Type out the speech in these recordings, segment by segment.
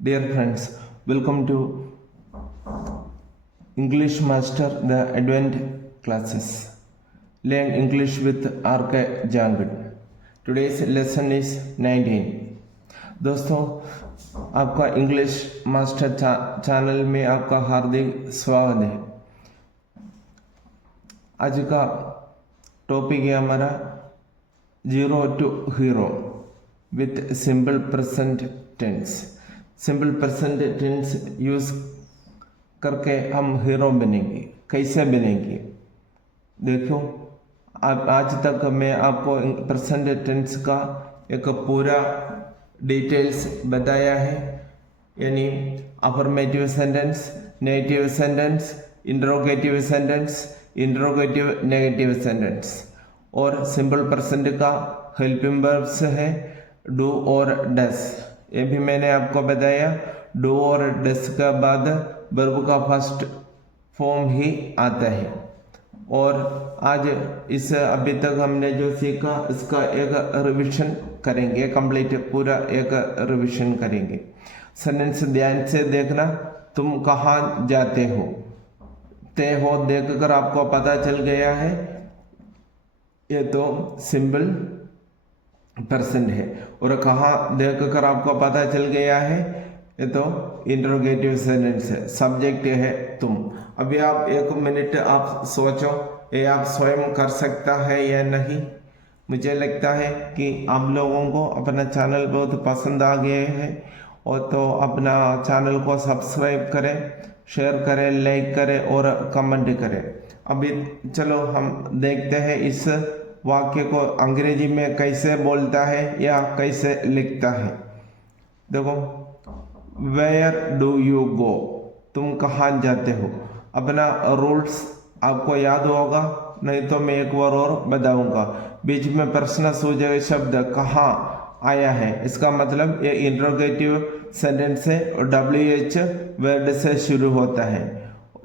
Dear friends, welcome to English Master the Advent classes. Learn English with R.K. Jangad. Today's lesson is 19. दोस्तों, आपका English master channel में आपका हार्दिक स्वागत है। आज का टॉपिक है हमारा zero to hero with simple present tense. Simple present tense use करके हम हीरो बनेंगे। कैसे बनेंगे देखो, आज तक मैं आपको प्रेजेंट टेंस का एक पूरा डिटेल्स बताया है, यानी affirmative sentence, negative sentence, interrogative sentence, interrogative negative sentence. और सिंपल प्रेजेंट का हेल्पिंग वर्ब्स है डू और डस। ये भी मैंने आपको बताया। डू और डस के बाद वर्ब का फर्स्ट फॉर्म ही आता है। और आज इस अभी तक हमने जो सीखा इसका एक रिवीजन करेंगे, कंप्लीट पूरा एक रिवीजन करेंगे। सेंटेंस ध्यान से देखना। तुम कहाँ जाते हो? ते हो देखकर आपको पता चल गया है, ये तो सिंपल प्रेजेंट है। और कहाँ देखकर आपको पता चल गया है, ये तो इंटरोगेटिव सेंटेंस है। सब्जेक्ट है तुम। अभी आप एक मिनट आप सोचो, ये आप स्वयं कर सकता है या नहीं। मुझे लगता है कि आप लोगों को अपना चैनल बहुत पसंद आ गया है, और तो अपना चैनल को सब्सक्राइब करें, शेयर करें, लाइक करें और कमेंट करें। अभी चलो हम देखते हैं इस वाक्य को अंग्रेजी में कैसे बोलता है या कैसे लिखता है। देखो, वेयर डू यू गो? तुम कहाँ जाते हो? अपना रूल्स आपको याद होगा, नहीं तो मैं एक बार और बताऊंगा। बीच में प्रश्न सूचक शब्द कहाँ आया है, इसका मतलब ये इंटरोगेटिव सेंटेंस है और WH वर्ड से शुरू होता है।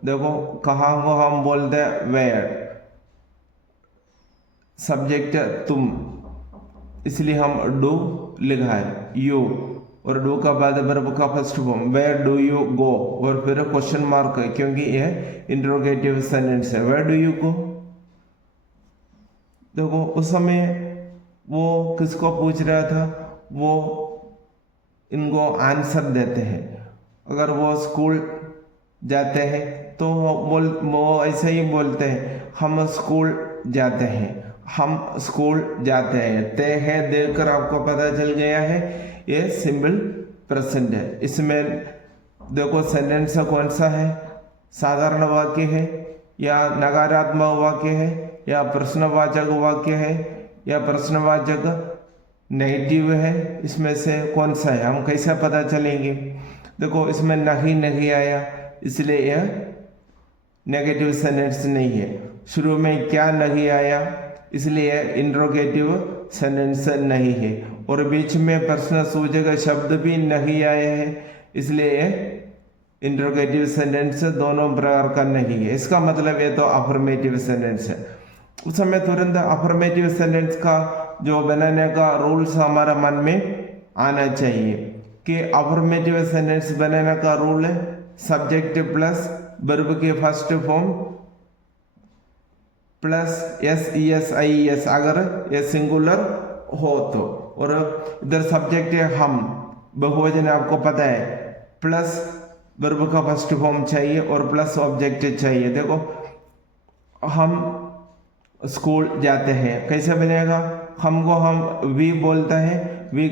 देखो, कहाँ को हम बोलते हैं वेयर, सब्जेक्ट तुम, इसलिए हम डू लिखा है यू, और डू का बाद वर्ब का first form where do you go, और फिर क्वेश्चन मार्क है क्योंकि यह इंटरोगेटिव सेंटेंस है। Where do you go? देखो, उस समय वो किसको पूछ रहा था, वो इनको आंसर देते हैं। अगर वो स्कूल जाते हैं तो वो ऐसे ही बोलते हैं, हम स्कूल जाते हैं, हम स्कूल जाते हैं। ते है देखकर आपको पता चल गया है, ये सिंपल प्रेजेंट है। इसमें देखो सेंटेंस कौन सा है, साधारण वाक्य है या नकारात्मक वाक्य है या प्रश्नवाचक वाक्य है या प्रश्नवाचक नेगेटिव है, इसमें से कौन सा है हम कैसे पता चलेंगे? देखो, इसमें नहीं आया, इसलिए यह नेगेटिव सेंटेंस नहीं है। शुरू में क्या नहीं आया, इसलिए इंटरोगेटिव सेंटेंस नहीं है। और बीच में प्रश्न सूचक शब्द भी नहीं आए हैं, इसलिए इंटरोगेटिव सेंटेंस दोनों प्रकार का नहीं है। इसका मतलब ये तो अफर्मेटिव सेंटेंस है। उस समय तुरंत अफर्मेटिव सेंटेंस का जो बनाने का रूल्स हमारा मन में आना चाहिए कि अफर्मेटिव सेंटेंस बनाने का रूल है सब्जेक्ट प्लस वर्ब के फर्स्ट फॉर्म प्लस SES अगर ये सिंगुलर हो तो। और इधर सब्जेक्ट है हम, बहुवचन आपको पता है, प्लस वर्ब का फर्स्ट फॉर्म चाहिए और प्लस ऑब्जेक्ट चाहिए। देखो, हम स्कूल जाते हैं कैसे बनेगा, हमको हम वी बोलता है, वी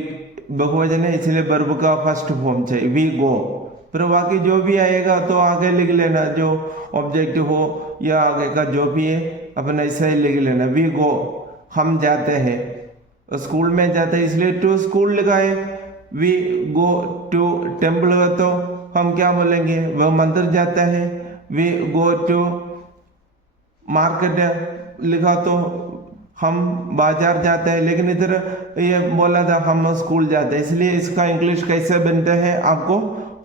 बहुवचन है इसलिए वर्ब का फर्स्ट फॉर्म चाहिए वी गो। फिर बाकी जो भी आएगा तो आगे लिख लेना, जो ऑब्जेक्ट हो या आगे का जो भी है अपना ऐसे ही लिख लेना। वी गो, हम जाते हैं, स्कूल में जाते हैं इसलिए टू स्कूल लिखा है। वी गो टू टेम्पल तो हम क्या बोलेंगे, वह मंदिर जाता है। वी गो टू मार्केट लिखा तो हम बाजार जाते हैं, लेकिन इधर ये बोला था हम स्कूल जाते हैं, इसलिए इसका इंग्लिश कैसे बनता है आपको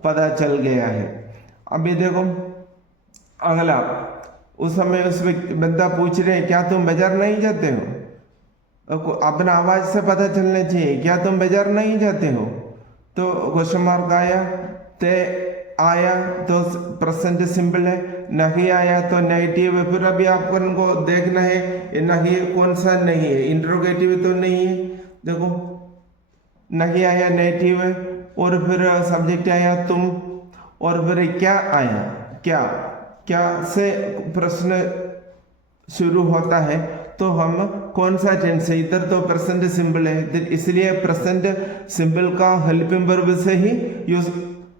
पता चल गया है। अभी देखो अगला, उस समय उस बंदा पूछ रहे क्या तुम बाजार नहीं जाते हो? अपना आवाज से पता चलना चाहिए, क्या तुम बाजार नहीं जाते हो? तो क्वेश्चन मार्क आया, ते आया तो प्रेजेंट सिंपल है, नहीं आया तो नेगेटिव है। फिर अभी आपको को देखना है ये नहीं कौन सा नहीं है, इंट्रोगेटिव तो नहीं है, देखो नहीं आया नेगेटिव है, और फिर सब्जेक्ट आया तुम, और फिर क्या आया, क्या, क्या से प्रश्न शुरू होता है तो हम कौन सा टेंस है, इधर तो प्रेजेंट सिंपल है, इसलिए प्रेजेंट सिंपल का हेल्पिंग वर्ब से ही यूज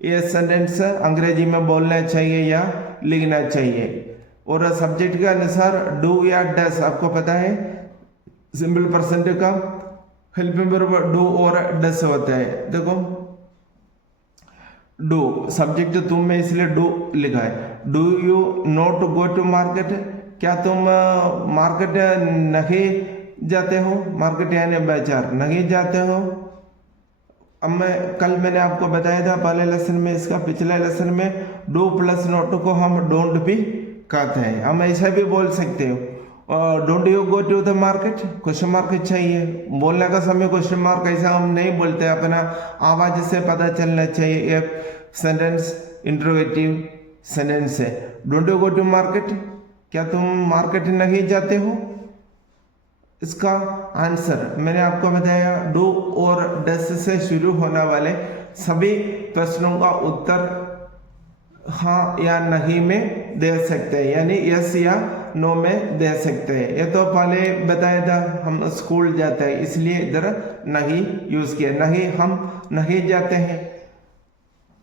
ये सेंटेंस अंग्रेजी में बोलना चाहिए या लिखना चाहिए। और सब्जेक्ट के अनुसार डू या डस, आपको पता है सिंपल प्रेजेंट का हेल्पिंग वर्ब डू और डस होता है। देखो डू सब्जेक्ट तुम में इसलिए डू लिखा है। Do you not go to market, क्या तुम मार्केट नहीं जाते हो, मार्केट यानी बाजार नहीं जाते हो। अब मैंने आपको बताया था पहले लेसन में, इसका पिछले लेसन में डू प्लस नॉट को हम डोंट भी कहते हैं। हम ऐसा भी बोल सकते हो, don't you go to the market, question mark चाहिए बोलने का समय, क्वेश्चन मार्क ऐसा हम नहीं बोलते, अपना आवाज से पता चलना चाहिए ये सेंटेंस इंट्रोगेटिव सेंटेंस है। Don't you go to market, क्या तुम मार्केट नहीं जाते हो। इसका आंसर मैंने आपको बताया, डू और डस से शुरू होने वाले सभी प्रश्नों का उत्तर हाँ या नहीं में दे सकते हैं, यानी यस या नो में दे सकते हैं। ये तो पहले बताया था, हम स्कूल जाते हैं इसलिए इधर नहीं यूज किया, नहीं हम नहीं जाते हैं।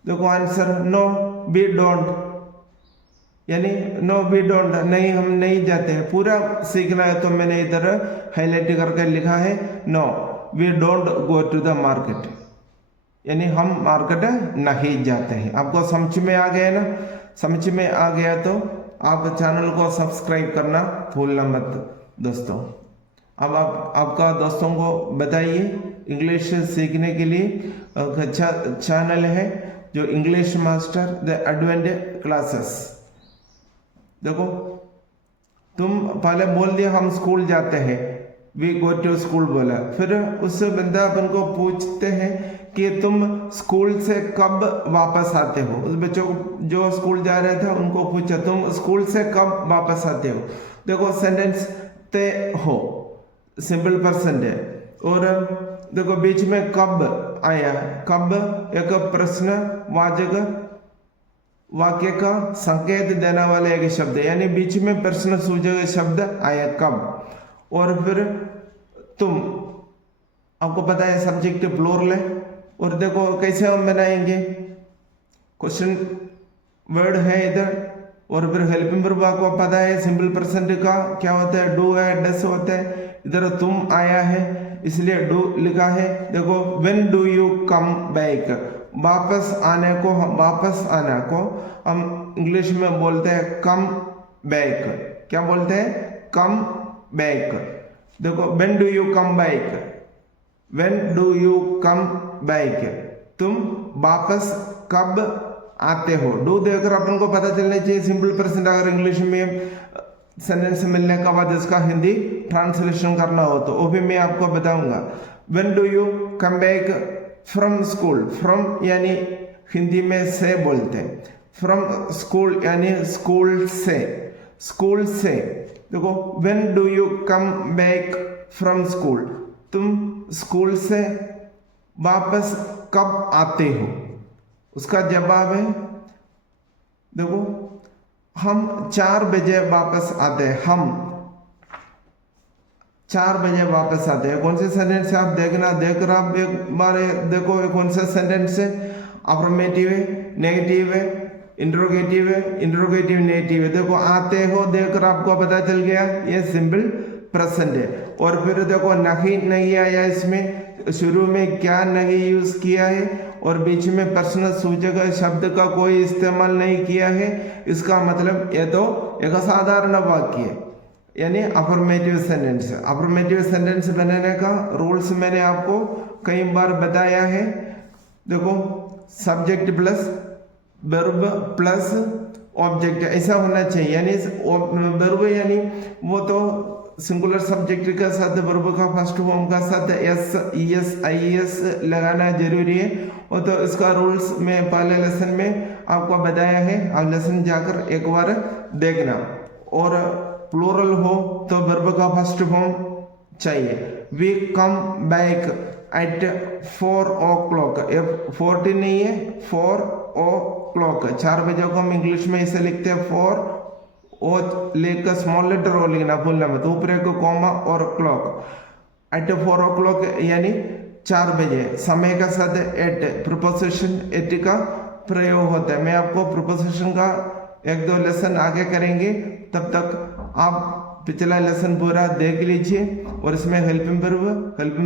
देखो आंसर नो वी डोंट, यानी नो वी डोंट नहीं हम नहीं जाते हैं। पूरा सीखना है तो मैंने इधर हाईलाइट करके लिखा है no we don't go to the market, यानी हम मार्केट नहीं जाते हैं। आपको समझ में आ गया ना, समझ में आ गया तो आप चैनल को सब्सक्राइब करना भूलना मत दोस्तों। अब आप आपका दोस्तों को बताइए, इंग्लिश सीखने के लिए अच्छा चैनल है जो English master the advance classes. देखो तुम पहले बोल दिया हम स्कूल जाते हैं, वी गो टू स्कूल बोला, फिर उससे बंदा अपन को पूछते हैं कि तुम स्कूल से कब वापस आते हो। उस बच्चों को जो स्कूल जा रहे थे उनको पूछा तुम स्कूल से कब वापस आते हो। देखो सेंटेंस ते हो सिंपल पर्सन है, और देखो बीच में कब आया, कब एक प्रश्न वाचक वाक्य का संकेत देने वाला एक शब्द है, यानी बीच में प्रश्न सूचक शब्द आया कब। और फिर तुम, आपको पता है सब्जेक्ट प्लूरल है, और देखो कैसे हम बनाएंगे, क्वेश्चन वर्ड है इधर, और फिर हेल्पिंग वर्ब आपको पता है सिंपल पर्सन का क्या होता है, डू है डस होता है। इधर तुम आया है इसलिए डू लिखा है। देखो when do you come back, वापस आने को, वापस आने को हम इंग्लिश में बोलते हैं कम बैक। क्या बोलते हैं, कम बैक। देखो when do you come back, when do you come back, तुम वापस कब आते हो। डू देकर अपन को पता चलना चाहिए सिंपल प्रेजेंट। अगर इंग्लिश में सेंटेंस मिलने के बाद इसका हिंदी ट्रांसलेशन करना हो तो वो भी मैं आपको बताऊंगा। When do you come back from school, from यानी हिंदी में से बोलते हैं, फ्रॉम स्कूल यानी स्कूल से, स्कूल से। देखो when do you come back from school, तुम स्कूल से वापस कब आते हो। उसका जवाब है, देखो हम 4 बजे वापस आते हैं, हम 4 बजे वापस आते हैं। कौन से सेंटेंस से आप देखना, देखकर आप एक बार देखो कौन सा सेंटेंस है, अफर्मेटिव है, नेगेटिव है, इंट्रोगेटिव है, इंट्रोगेटिव नेगेटिव है। देखो आते हो देखकर आपको पता चल गया ये सिंपल प्रेजेंट है। और फिर देखो नहीं आया, इसमें शुरू में क्या नहीं यूज किया है, और बीच में प्रश्न सूचक शब्द का कोई इस्तेमाल नहीं किया है। इसका मतलब ये तो एक साधारण वाक्य है, यानी अफर्मेटिव सेंटेंस। अफर्मेटिव सेंटेंस बनाने का रूल्स मैंने आपको कई बार बताया है। देखो subject plus verb plus object ऐसा होना चाहिए, यानी वर्ब यानी वो तो सिंगुलर सब्जेक्ट के साथ वर्ब का फर्स्ट फॉर्म का साथ S E S I S लगाना जरूरी है, वो तो इसका रूल्स में पहले लेसन में आपको बताया है, आप लेसन जाकर एक बार देखना। और प्लूरल हो तो वर्ब का फर्स्ट फॉर्म चाहिए। We come back at 4 o'clock, 14 नहीं है, 4 o'clock, 4 बजे को हम इंग्लिश में इसे लिखते हैं 4 ओ लेकर स्मॉल लेटर ओ लिखना, भूलना मत, ऊपर एक कॉमा और क्लॉक। एट 4 o'clock यानी 4 बजे, समय का साथ एट, प्रीपोजिशन एट का प्रयोग होता है। मैं आपको प्रीपोजिशन का 1-2 लेसन आगे करेंगे, तब तक आप पिछला लेसन पूरा देख लीजिए। और इसमें हेल्पिंग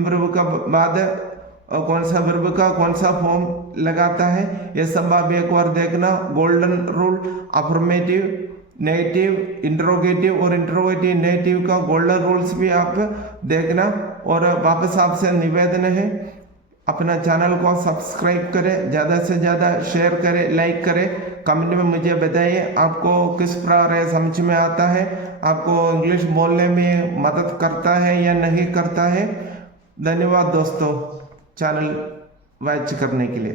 वर्ब का बाद कौन सा वर्ब का कौन सा फॉर्म लगाता है, ये सब आप एक बार देखना। Golden rule, affirmative, negative, interrogative और इंट्रोगेटिव नेगेटिव का गोल्डन रूल्स भी आप देखना। और वापस आपसे निवेदन है, अपना चैनल को सब्सक्राइब करें, ज़्यादा से ज़्यादा शेयर करें, लाइक करें, कमेंट में मुझे बताइए आपको किस प्रकार समझ में आता है, आपको इंग्लिश बोलने में मदद करता है या नहीं करता है। धन्यवाद दोस्तों चैनल वॉच करने के लिए।